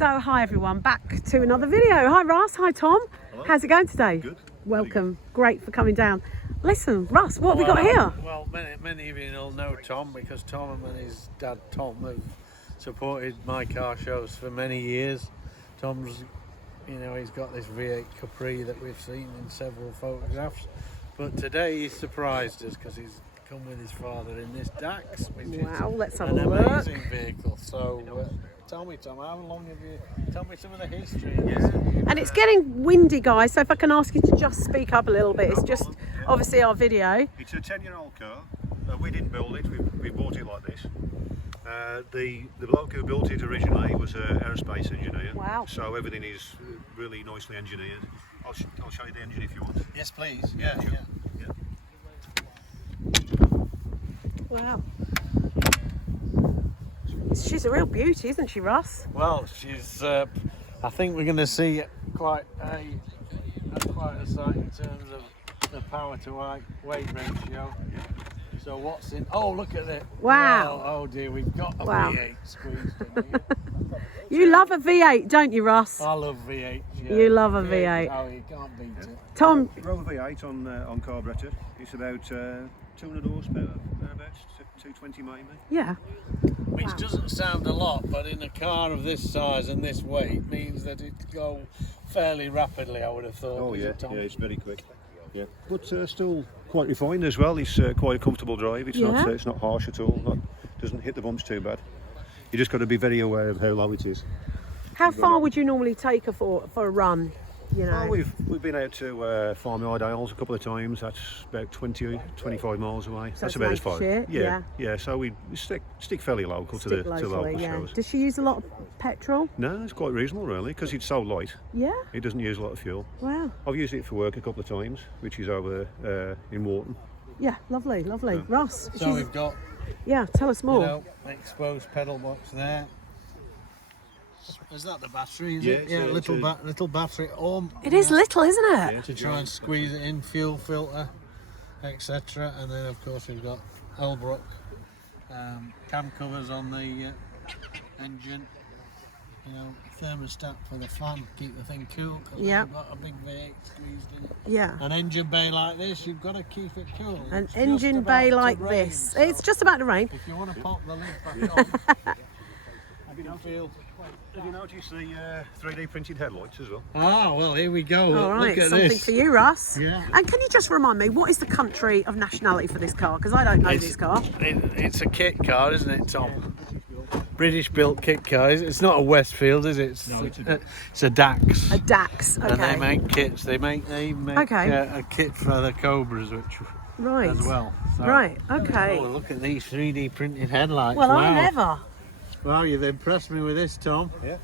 So hi everyone, back to another video. Hi Russ, hi Tom. Hello. How's it going today? Good. Welcome, great for coming down. Listen, Russ, what have we got here? Well, many of you will know Tom because Tom and his dad Tom have supported my car shows for many years. Tom's, he's got this V8 Capri that we've seen in several photographs, but today he's surprised us because he's come with his father in this Dax, which Wow, is let's have an a look. amazing vehicle. So tell me, Tom, how long have you? Tell me some of the history. And it's getting windy, guys, so if I can ask you to just speak up a little bit. It's just obviously our video. It's a 10-year-old car. We didn't build it. We bought it like this. The bloke who built it originally was an aerospace engineer. Wow. So everything is really nicely engineered. I'll show you the engine if you want. Yes, please. Yeah. Wow. She's a real beauty, isn't she, Russ? Well, she's. I think we're going to see quite a sight in terms of the power to weight ratio. So what's in? Oh, look at it! Wow. Oh dear, we've got a Wow. V8 squeezed in here. You love a V8, don't you, Russ? I love V8. Yeah. You love a V8. Oh, you can't beat it. Tom, Rover V8 on carburetor. It's about 200 horsepower, thereabouts, 220 maybe. yeah. Which Wow. doesn't sound a lot, but in a car of this size and this weight means that it could go fairly rapidly, I would have thought. Oh Is yeah, it, Tom? yeah, it's very quick. Yeah, but still quite refined as well. It's quite a comfortable drive. It's Yeah. not it's not harsh at all. Doesn't hit the bumps too bad. You just got to be very aware of how low it is. How far would you normally take her for a run? You know. Well, we've been out to Farm Isles a couple of times. That's about 25 miles away. So That's it's about as far. Lancashire, yeah. Yeah. So we stick fairly local Stick to locally, local yeah. shows. Does she use a lot of petrol? No, it's quite reasonable really because it's so light. Yeah. It doesn't use a lot of fuel. Wow. I've used it for work a couple of times, which is over in Wharton. Yeah. Lovely. Lovely. Yeah. Russ. So we've got, Yeah. Tell us more. exposed pedal box there. Is that the battery? Is Yeah, it? it's Yeah, a- little battery. It is little, isn't it? Yeah. To try and squeeze it in, fuel filter, etc. And then of course we've got Elbrook cam covers on the engine. Thermostat for the fan, keep the thing cool. 'Cause Yeah. We've got a big V8 squeezed in it. Yeah. An engine bay like this, you've got to keep it cool. An It's engine just bay about to like rain, this. so It's just about to rain. if you want to pop the lid back on, Have you noticed the 3D printed headlights as well? Ah, well, here we go. All right. Look at Something this. for you, Russ. Yeah. And can you just remind me what is the country of nationality for this car? Because I don't know this car. It's a kit car, isn't it, Tom? British built kit car. It's not a Westfield, is it? No, it's It's a Dax. A Dax. Okay. And they make kits. They make Okay. a kit for the Cobras, which right. as well. So, Right. Okay. Oh, look at these 3D printed headlights. Well, wow. I never. Wow, you've impressed me with this, Tom. Yeah.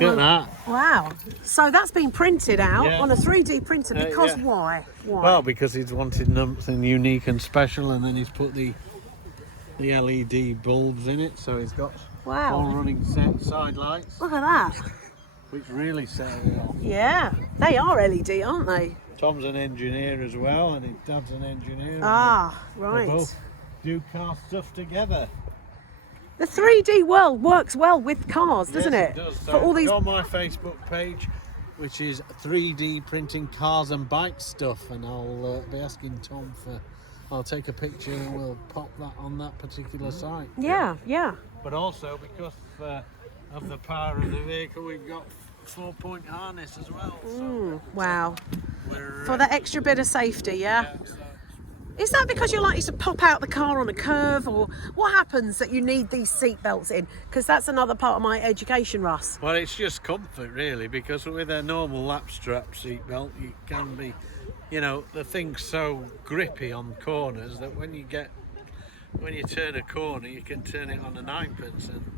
Look at that. Wow. So that's been printed out Yeah. on a 3D printer because yeah. why? Why? Well, because he's wanted something unique and special, and then he's put the LED bulbs in it, so he's got Wow. all running side lights, Look at that. which really set it off. Yeah. They are LED, aren't they? Tom's an engineer as well, and his dad's an engineer. and Ah, they right. both do car stuff together. The 3D world works well with cars, doesn't Yes, it? does. So For all these. go on my Facebook page, which is 3D printing cars and bike stuff, and I'll be asking Tom for. I'll take a picture and we'll pop that on that particular site. Yeah. Yeah. But also because of the power of the vehicle, we've got 4-point harness as well. So Wow. we're For that extra bit of safety, yeah. so Is that because you're likely to pop out the car on a curve, or what happens that you need these seat belts in? Because that's another part of my education, Russ. well, it's just comfort really, because with a normal lap strap seat belt, you can be, the thing's so grippy on corners that when you turn a corner, you can turn it on a ninepence, and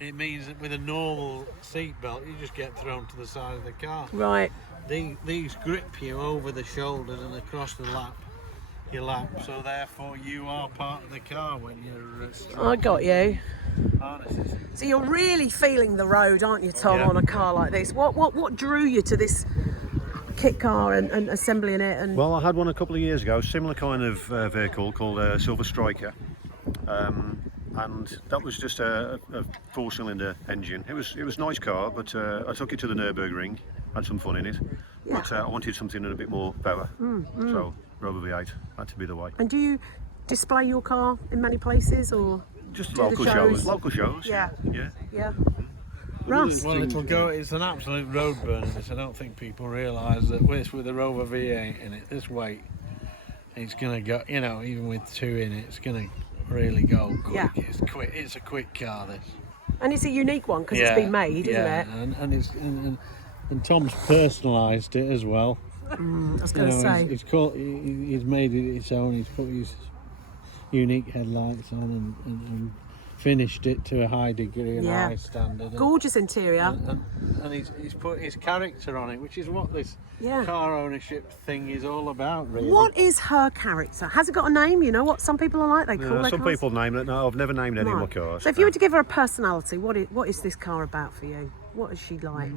it means that with a normal seat belt, you just get thrown to the side of the car. Right. These grip you over the shoulders and across your lap, so therefore you are part of the car when you're I got you. harnesses. So you're really feeling the road, aren't you, Tom, Yeah. on a car like this? What drew you to this kit car and assembling it? And Well, I had one a couple of years ago, similar kind of vehicle called a Silver Striker. and that was just a 4-cylinder engine. It was a nice car, but I took it to the Nürburgring, had some fun in it. Yeah. But I wanted something with a bit more power, so Rover V8 had to be the way. And do you display your car in many places, or Just do the local shows? shows, local shows. Yeah. Yeah. Yeah. Russ, Well, it'll go. It's an absolute road burner. This, I don't think people realise that with a Rover V8 in it, this weight, it's gonna go. You know, even with 2 in it, it's gonna really go quick. Yeah. It's quick. It's a quick car. This. and it's a unique one because it's been made, isn't it? And it's and Tom's personalised it as well. I was going to say. He's made it its own. He's put his unique headlights on and finished it to a high degree and Yeah. high standard. Gorgeous interior. And he's put his character on it, which is what this Yeah. car ownership thing is all about, really. What is her character? Has it got a name? You know what some people are like? They call their Some cars? people name it. No, I've never named any of my Right. cars. So if you were to give her a personality, what is this car about for you? What is she like?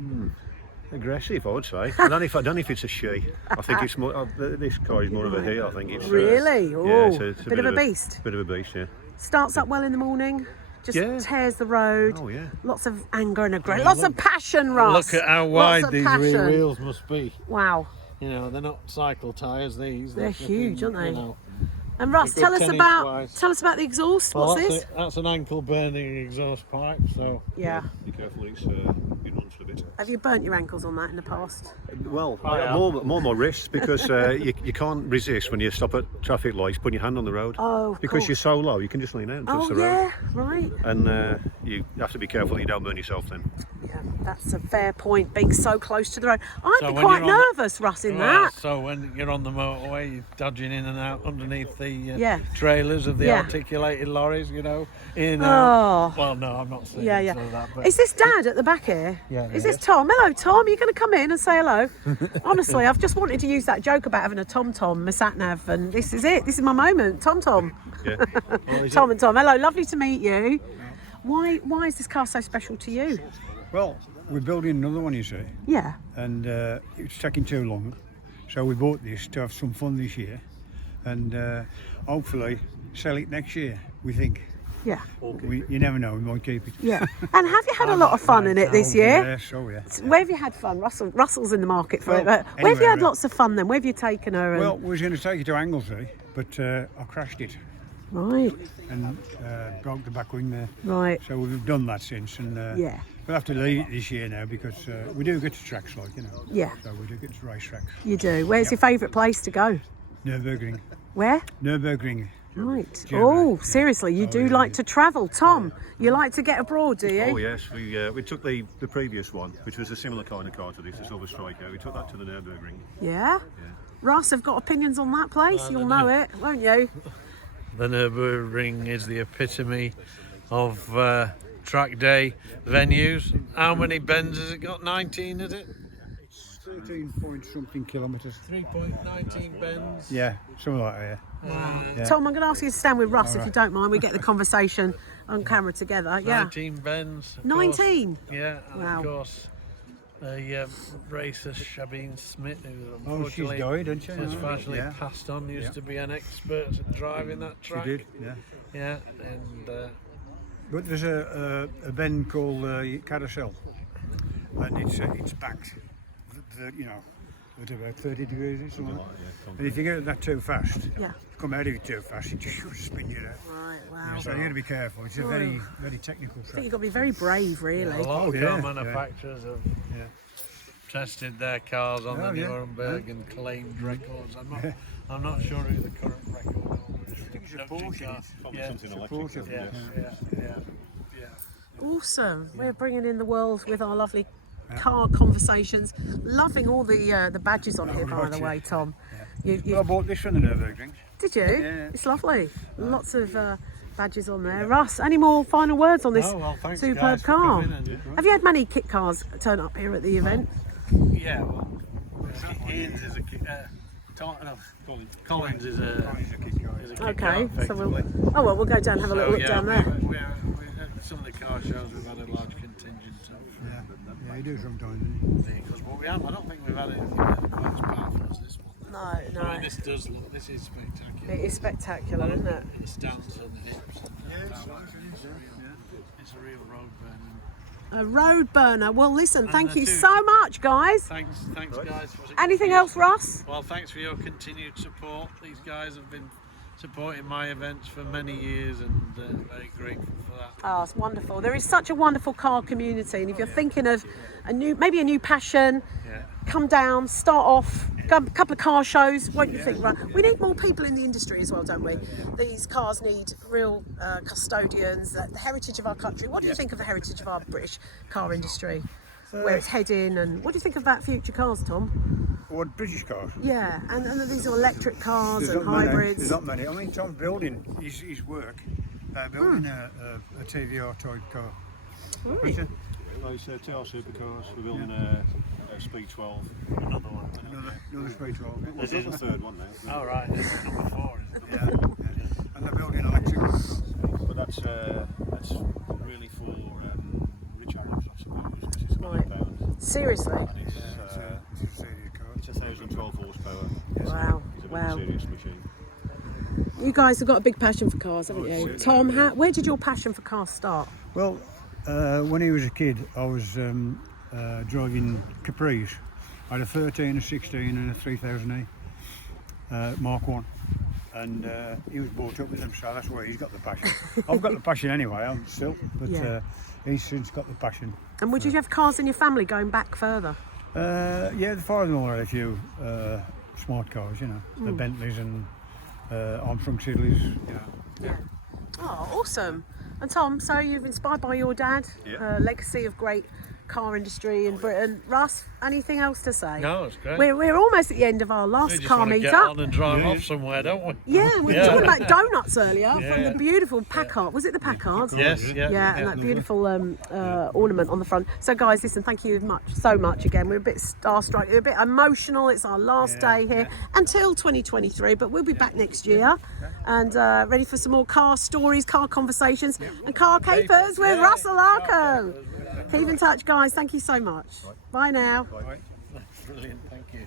Aggressive, I would say. I don't know if it's a she. I think it's more. This car is more of a he. I think it's. Really? Yeah, Oh, it's a bit of a beast. Bit of a beast, yeah. Starts up well in the morning, just Yeah. tears the road. Oh yeah. Lots of anger and aggression. Lots of passion, Ross. Look at how Lots wide of these passion. rear wheels must be. Wow. You know, they're not cycle tyres. These. They're huge, aren't they? You know. And Ross, A good tell us 10-inch about wide. the exhaust. Well, What's this? that's an ankle burning exhaust pipe. So Yeah. Be careful, it runs a bit. Have you burnt your ankles on that in the past? Well, yeah. more my wrists because you can't resist when you stop at traffic lights, putting your hand on the road. Oh, of because course. you're so low, you can just lean out and touch Oh the road. yeah, right. And you have to be careful you don't burn yourself then. Yeah, that's a fair point. Being so close to the road, I'd So be when quite you're on the- nervous, Russ, in Well, that. so when you're on the motorway, you're dodging in and out underneath the Yeah. trailers of the Yeah. articulated lorries, you know. In, Oh. Well, no, I'm not saying Yeah, yeah. so that, but Is this Dad at the back here? Yeah, Is yeah. this Tom? Hello, Tom. Are you going to come in and say hello? Honestly, I've just wanted to use that joke about having a Tom, my sat nav, and this is it. This is my moment. Tom. Yeah. Tom and Tom. Hello, lovely to meet you. Why is this car so special to you? Well, we're building another one, you see, Yeah. and it's taking too long. So we bought this to have some fun this year, and hopefully sell it next year. We think. Yeah. You never know. We might keep it. Yeah. And have you had a lot of fun in it this year? Yes, oh yeah. Where have you had fun? Russell's in the market for it. Well, But where have you had anyway, lots of fun then? Where have you taken her? And... Well, we was going to take it to Anglesey, but I crashed it Right. and broke the back wing there. Right. So we've done that since, and Yeah. we'll have to leave it this year now because we do get to tracks, like, you know. Yeah. So we do get to race tracks. You do. Where's your favourite place to go? Nürburgring. Where? Nürburgring. Right. Germany, Oh, yeah. seriously, you do yeah, like to travel, Tom. You like to get abroad, do you? Oh yes, we took the previous one, which was a similar kind of car to this, the Silver Striker. We took that to the Nürburgring. Yeah. Ross, have got opinions on that place. You'll know it, won't you? the Nürburgring is the epitome of track day venues. How many bends has it got? 19, is it? 13 point something kilometres. 3.19 bends. Yeah, something like that. Yeah. Tom, I'm going to ask you to stand with Russ if you right. don't mind. We get the conversation on camera together. Yeah. 19 bends. of 19? course. Yeah, and Wow. of course the racer Shabine Smith, who Oh, she's unfortunately died, hasn't she? has Yeah. partially Yeah. passed on, used Yeah. to be an expert at driving that She track. did, yeah. Yeah, and But there's a bend called Carousel, and it's banked, you know, at about 30 degrees or something. And if you get that too fast, Yeah. come out of it too fast, it just spin you out. Right, wow. So you got to be careful. It's a very, very technical I think track. you've got to be very brave, really. a lot of Oh, car yeah, manufacturers have Yeah. tested their cars on Oh, the yeah. Nuremberg and claimed records. I'm not sure who the current record holder is. I think it's a Porsche. Yeah, Something It's a electric. Porsche. yeah. Awesome. We're bringing in the world with our lovely car conversations. Loving all the badges on here, by right, the yeah. way, Tom. Well, I bought this from the Nürburgring. Did you? Yeah. It's lovely. Lots of badges on there. Russ, any more final words on this Oh, well, thanks, superb guys, for car? coming and- Have you had many kit cars turn up here at the event? Yeah, well, Ian's is a Collins is a kit Okay, car, so effectively. we'll go down and have a little So, look yeah, down there. we at some of the car shows we've had a large contingent of Yeah, you do sometimes. vehicles, but I don't think we've had anything that's powerful as this one. No, I no. mean, this is spectacular. It is spectacular, isn't it? The stance and the hips. And It's a real road burner. A road burner. Well, listen, thank the you two- so much, guys. Thanks guys. Anything else, Russ? Well, thanks for your continued support. These guys have been supporting my events for many years, and very grateful for that. Oh, it's wonderful. There is such a wonderful car community, and if you're thinking of maybe a new passion, Yeah. come down, start off, go a couple of car shows. Won't you think? Right? We need more people in the industry as well, don't we? These cars need real custodians. The heritage of our country. What do you think of the heritage of our British car industry? Where it's heading, and what do you think about future cars, Tom? What British cars? Yeah, and these are electric cars There's and not many. hybrids. There's not many. I mean, Tom's building his work, building a TVR type car. Right. Those TR supercars, we're building a Speed 12, another one. Another Speed 12. There's a third one now. Oh, right, this is number 4, isn't it? Yeah. And they're building electric cars. But that's really for rich Arabs, I suppose, because it's Right. £1,000. Seriously? And it's, It's a serious car. it's 1,012 horsepower. Wow. It's a Wow. very serious machine. You guys have got a big passion for cars, haven't you? Tom, where did your passion for cars start? Well, when he was a kid, I was driving Capris. I had a 13, a 16 and a 3000E Mark 1. And he was brought up with them, so that's where he's got the passion. I've got the passion anyway, I'm still, but Yeah. he's since got the passion. And would you have cars in your family going back further? Yeah, the father-in-law had a few smart cars, you know, the Bentleys and Armstrong Sidleys, you know. Yeah. Oh, awesome. And Tom, so you've inspired by your dad, Yeah. legacy of great car industry in Britain. Russ, anything else to say? No, it's great. We're almost at the end of our We last just car want to meet get up. on and drive off somewhere, don't we? Yeah, we were Yeah. talking about donuts earlier from Yeah. the beautiful Packard. Was it the Packards? Yes, yeah. Yeah, and that beautiful ornament on the front. So, guys, listen, thank you so much again. We're a bit starstruck, we're a bit emotional. It's our last day here until 2023, but we'll be back next year and ready for some more car stories, car conversations, and car capers with Russell Arco. Keep in touch, guys. Thank you so much. Bye now. Brilliant, thank you.